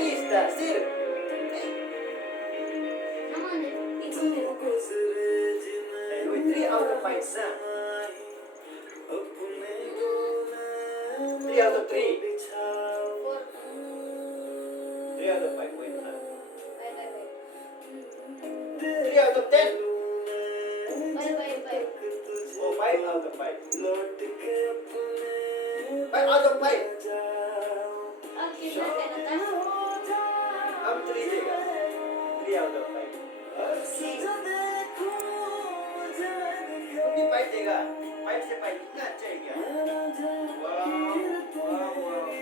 Please, that's it. naman eh. Ikaw. 3 out of 5 na. 3 out of 3. 3 out of 5. Wait na. 3 out of 10. Oh, 5 out of 5. 5 out of 5. I'm 3 juga. 3 out of 5. Tapi 5 juga. 5 से 5 कितना अच्छा है क्या? वाह, वाह, वाह.